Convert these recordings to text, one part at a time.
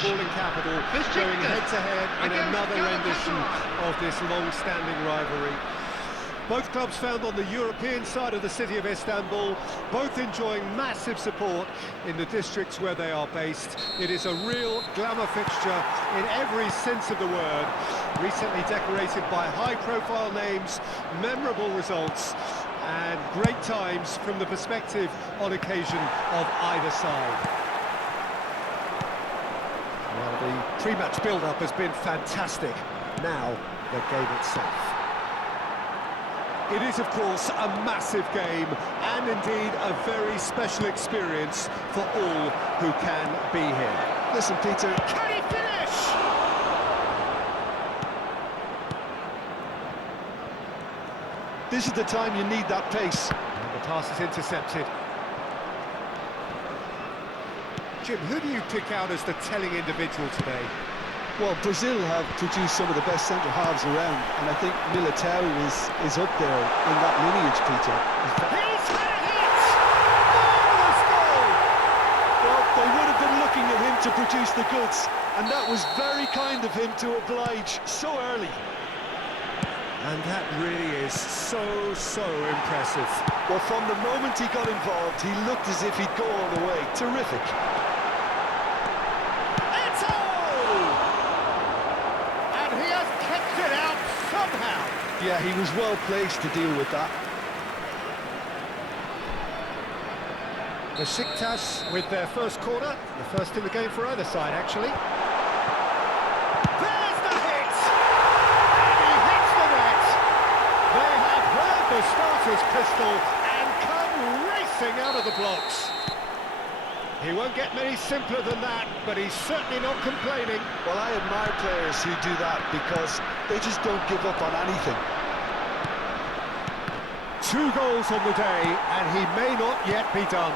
footballing capital, going head-to-head in another rendition of this long-standing rivalry. Both clubs found on the European side of the city of Istanbul, both enjoying massive support in the districts where they are based. It is a real glamour fixture in every sense of the word, recently decorated by high-profile names, memorable results, and great times from the perspective on occasion of either side. Well, the pre-match build-up has been fantastic. Now, the game itself. It is, of course, a massive game and indeed a very special experience for all who can be here. Listen, Peter, can he finish? This is the time you need that pace. And the pass is intercepted. Jim, who do you pick out as the telling individual today? Well, Brazil have produced some of the best centre-halves around, and I think Militao is up there in that lineage, Peter. He's had it! Marvellous goal! Well, they would have been looking at him to produce the goods, and that was very kind of him to oblige so early. And that really is so impressive. Well, from the moment he got involved, he looked as if he'd go all the way. Terrific. Yeah, he was well placed to deal with that. Beşiktaş with their first corner, the first in the game for either side, actually. There's the hit! And he hits the net! They have heard the starter's pistol and come racing out of the blocks. He won't get many simpler than that, but he's certainly not complaining. Well, I admire players who do that because they just don't give up on anything. 2 goals on the day, and he may not yet be done.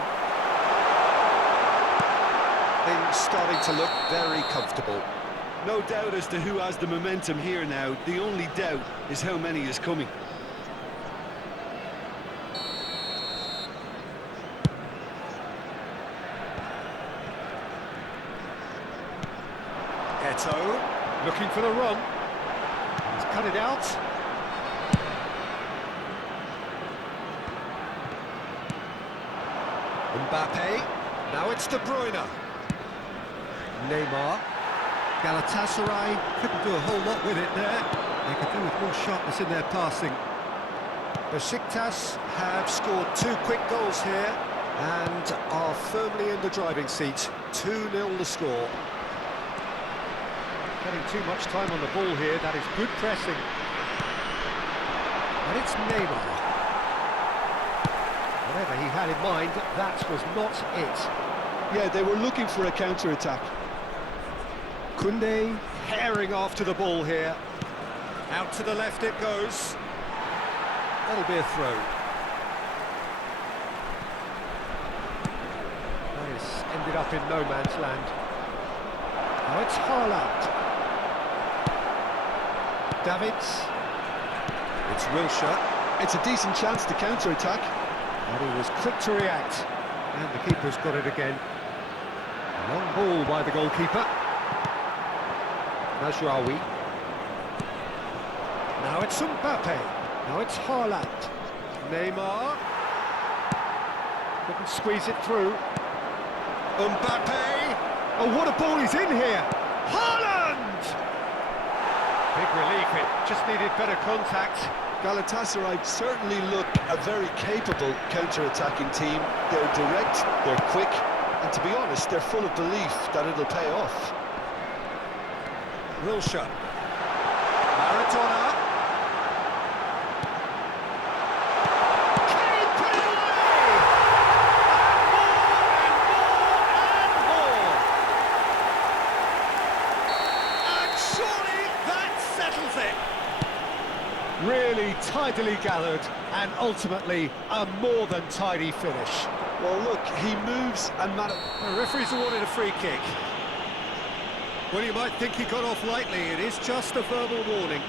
Things starting to look very comfortable. No doubt as to who has the momentum here now. The only doubt is how many is coming. Eto, looking for the run. He's cut it out. Mbappe, now it's De Bruyne. Neymar. Galatasaray couldn't do a whole lot with it there. They could do with more sharpness in their passing. Beşiktaş have scored 2 quick goals here and are firmly in the driving seat. 2-0 the score. Getting too much time on the ball here, that is good pressing. And it's Neymar. Whatever he had in mind, that was not it. Yeah, they were looking for a counter-attack. Koundé herring after the ball here. Out to the left it goes. That'll be a throw. That has ended up in no man's land. Now it's Haaland. Davids. It's Wilshere. It's a decent chance to counter-attack. And he was quick to react. And the keeper's got it again. A long ball by the goalkeeper. Mazraoui. Now it's Mbappe. Now it's Haaland. Neymar. Couldn't squeeze it through. Mbappe. Oh, what a ball he's in here. Haaland! Big relief, it just needed better contact. Galatasaray certainly look a very capable counter-attacking team. They're direct, they're quick, and to be honest, they're full of belief that it'll pay off. Wilshere. Maradona. Can he put it away? And more. And surely that settles it. Really tidily gathered, and ultimately a more than tidy finish. Well, look, he moves and The referee's awarded a free kick. Well, you might think he got off lightly. It is just a verbal warning.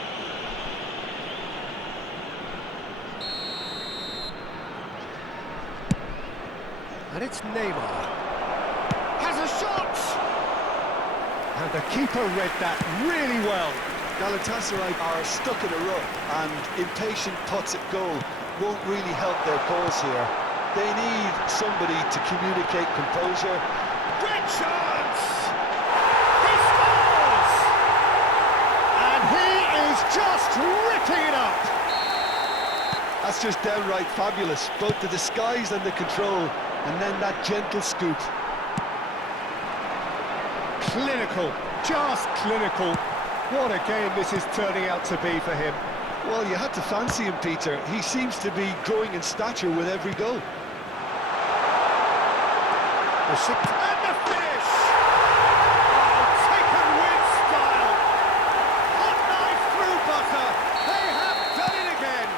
And it's Neymar. Has a shot! And the keeper read that really well. Galatasaray are stuck in a rut, and impatient putts at goal won't really help their cause here. They need somebody to communicate composure. Great chance! He scores! And he is just ripping it up! That's just downright fabulous, both the disguise and the control, and then that gentle scoop. Clinical, just clinical. What a game this is turning out to be for him. Well, you had to fancy him, Peter. He seems to be growing in stature with every goal. And the finish! Oh, taken with style! Hot knife through butter! They have done it again!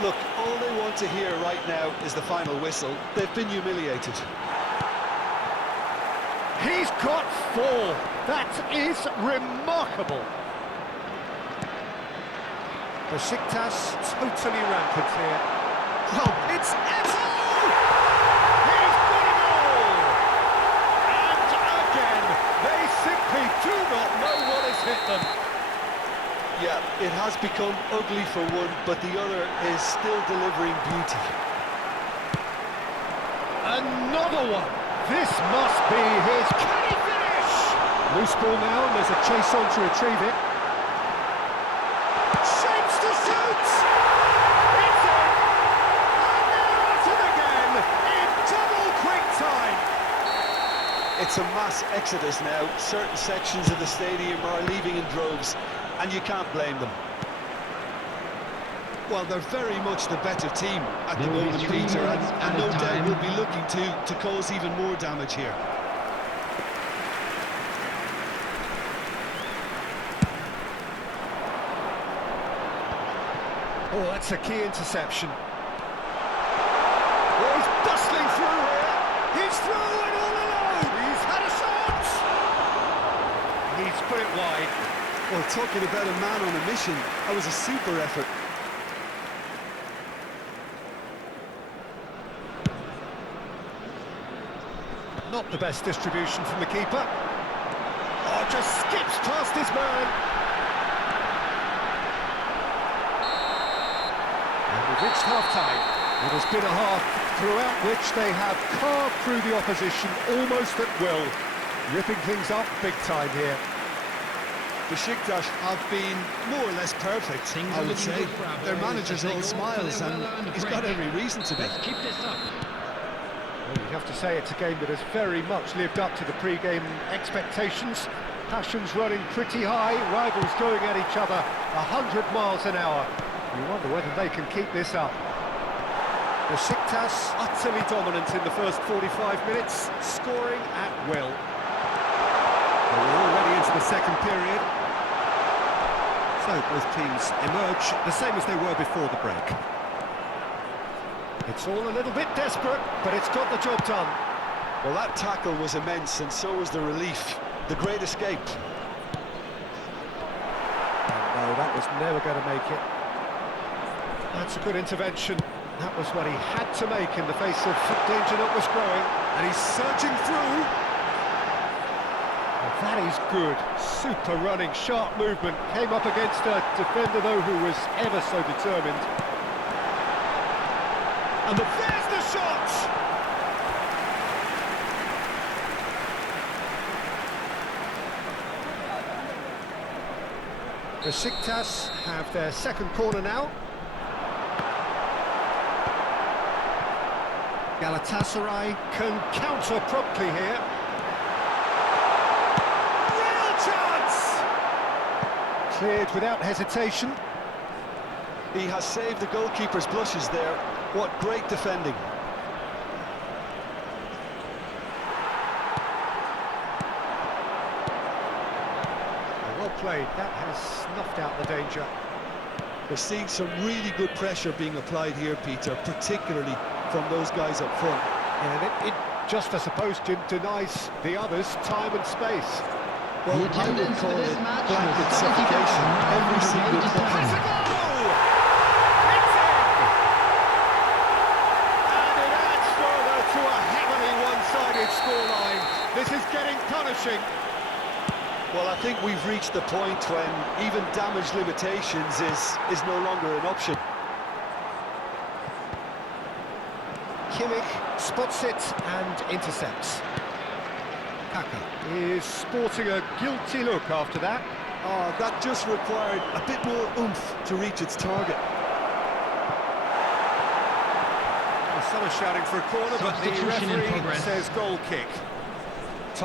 Look, all they want to hear right now is the final whistle. They've been humiliated. He's got 4. That is remarkable. Beşiktaş totally rampant here. Well, it's Eto! He's got it all! And again, they simply do not know what has hit them. Yeah, it has become ugly for one, but the other is still delivering beauty. Another one! This must be his... Can he finish? Loose ball now, and there's a chase on to retrieve it. Shapes to shoot! It's in! And they're at it again, in double quick time! It's a mass exodus now. Certain sections of the stadium are leaving in droves, and you can't blame them. Well, they're very much the better team at the moment, Peter, and no doubt will be looking to cause even more damage here. Oh, that's a key interception. Oh, he's bustling through here. He's through and all alone. He's had a shot. He's put it wide. Well, talking about a man on a mission, that was a super effort. Not the best distribution from the keeper. Oh, just skips past his man. And we've reached half-time. It has been a half throughout which they have carved through the opposition almost at will, ripping things up big time here. Beşiktaş have been more or less perfect, I would say. Their manager's all smiles, and he's got every reason to be. Let's keep this up. Well, you have to say it's a game that has very much lived up to the pre-game expectations. Passions running pretty high, rivals going at each other 100 miles an hour. You wonder whether they can keep this up. Beşiktaş utterly dominant in the first 45 minutes, scoring at will. Well, we're already into the second period. So both teams emerge the same as they were before the break. It's all a little bit desperate, but it's got the job done. Well, that tackle was immense, and so was the relief. The great escape. No, that was never going to make it. That's a good intervention. That was what he had to make in the face of danger that was growing. And he's surging through. Well, that is good. Super running, sharp movement. Came up against a defender, though, who was ever so determined. And there's the shot! Beşiktaş have their second corner now. Galatasaray can counter promptly here. Real chance! Cleared without hesitation. He has saved the goalkeeper's blushes there. What great defending. Well played, that has snuffed out the danger. We're seeing some really good pressure being applied here, Peter, particularly from those guys up front. And it just, I suppose, Jim, denies the others time and space. Well, The I would attendance call for this it match blanket was suffocation. 70,000. Every single Has a player. Has a goal! It's in! And it adds further to a heavily one-sided scoreline. This is getting punishing. Well, I think we've reached the point when even damage limitations is no longer an option. Kimmich spots it and intercepts. Kaka is sporting a guilty look after that. Oh, that just required a bit more oomph to reach its target. Well, some are shouting for a corner, but the Substitution in referee progress. says goal kick.